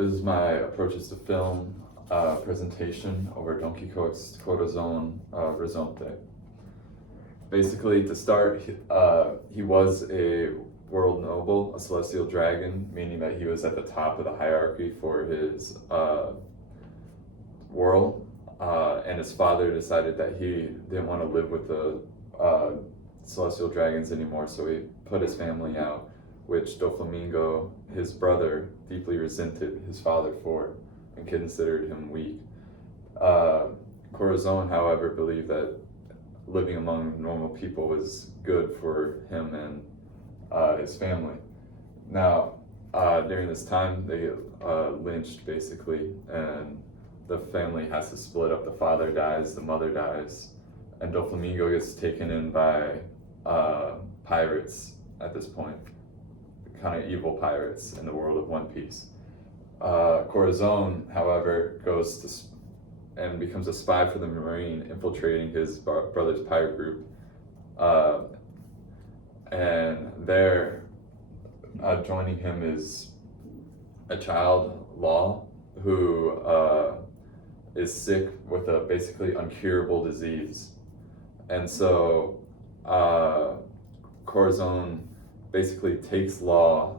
This is my approaches to film presentation over Don Quixote's Corazon Risonte. Basically, to start, he was a world noble, a celestial dragon, meaning that he was at the top of the hierarchy for his world. And his father decided that he didn't want to live with the celestial dragons anymore, so he put his family out, which Doflamingo, his brother, deeply resented his father for and considered him weak. Corazon, however, believed that living among normal people was good for him and his family. Now, during this time, they lynched basically, and the family has to split up. The father dies, the mother dies, and Doflamingo gets taken in by pirates at this point, kind of evil pirates in the world of One Piece. Corazon, however, goes to and becomes a spy for the Marine, infiltrating his brother's pirate group. And there, joining him is a child, Law, who is sick with a basically uncurable disease. And so Corazon basically takes Law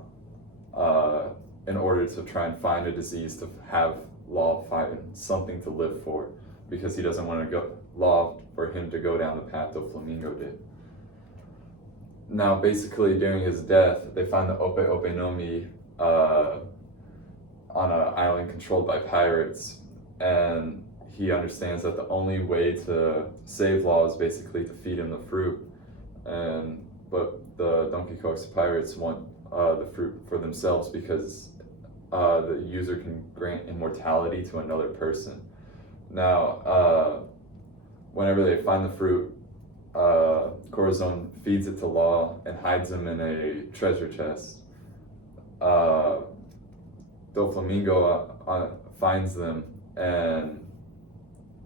in order to try and find a disease to have Law find something to live for, because he doesn't want to go Law for him to go down the path Doflamingo did. Now, basically, during his death, they find the Ope Ope no Mi on an island controlled by pirates, and he understands that the only way to save Law is basically to feed him the fruit. But the Don Quixote's pirates want the fruit for themselves, because the user can grant immortality to another person. Now, whenever they find the fruit, Corazon feeds it to Law and hides him in a treasure chest. Doflamingo finds them, and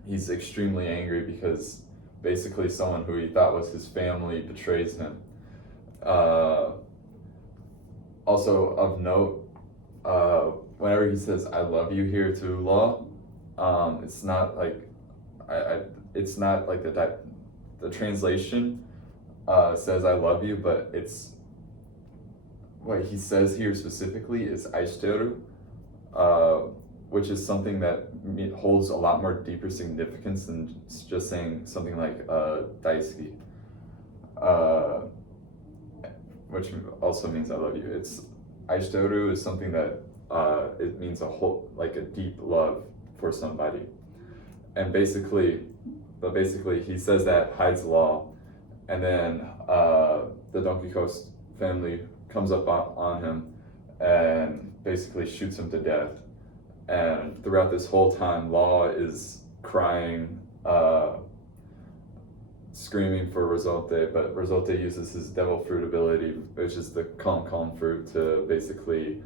he's extremely angry because basically someone who he thought was his family betrays him. Also of note, whenever he says "I love you" here to Law, it's not like it's not like the translation says "I love you," but it's what he says here specifically is "Aishiteru," which is something that holds a lot more deeper significance than just saying something like "daisuki," which also means "I love you." It's "Aishiteru" is something that it means a deep love for somebody, and basically he says that, hides Law, and then the Don Quixote family comes up on him and basically shoots him to death. And throughout this whole time, Law is crying, screaming for Risonte, but Risonte uses his devil fruit ability, which is the Con fruit, to basically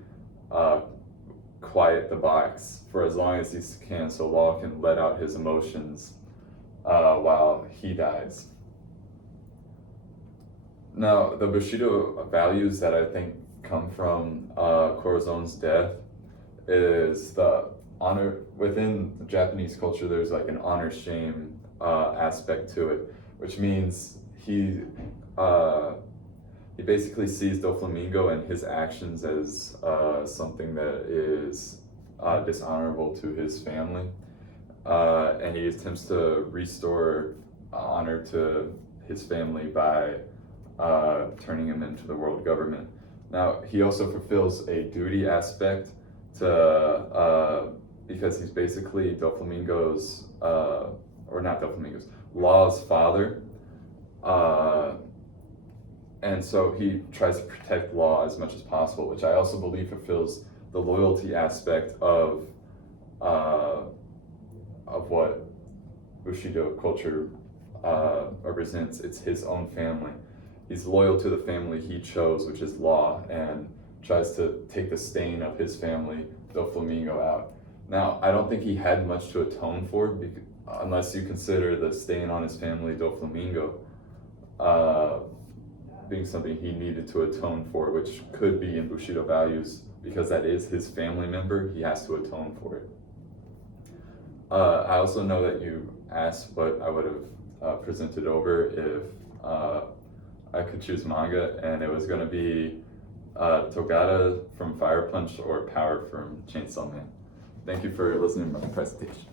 quiet the box for as long as he can, so Law can let out his emotions while he dies. Now, the Bushido values that I think come from Corazon's death is the honor. Within the Japanese culture, there's like an honor-shame aspect to it, which means he basically sees Doflamingo and his actions as something that is dishonorable to his family, and he attempts to restore honor to his family by turning him into the world government. Now, he also fulfills a duty aspect to because he's basically Doflamingo's or not Doflamingo's, Law's father, and so he tries to protect Law as much as possible, which I also believe fulfills the loyalty aspect of what Bushido culture represents. It's his own family. He's loyal to the family he chose, which is Law, and tries to take the stain of his family, Doflamingo, out. Now, I don't think he had much to atone for, unless you consider the stain on his family, Doflamingo, being something he needed to atone for, which could be in Bushido values because that is his family member, he has to atone for it. I also know that you asked what I would have presented over if I could choose manga, and it was going to be Togata from Fire Punch or Power from Chainsaw Man. Thank you for listening to my presentation.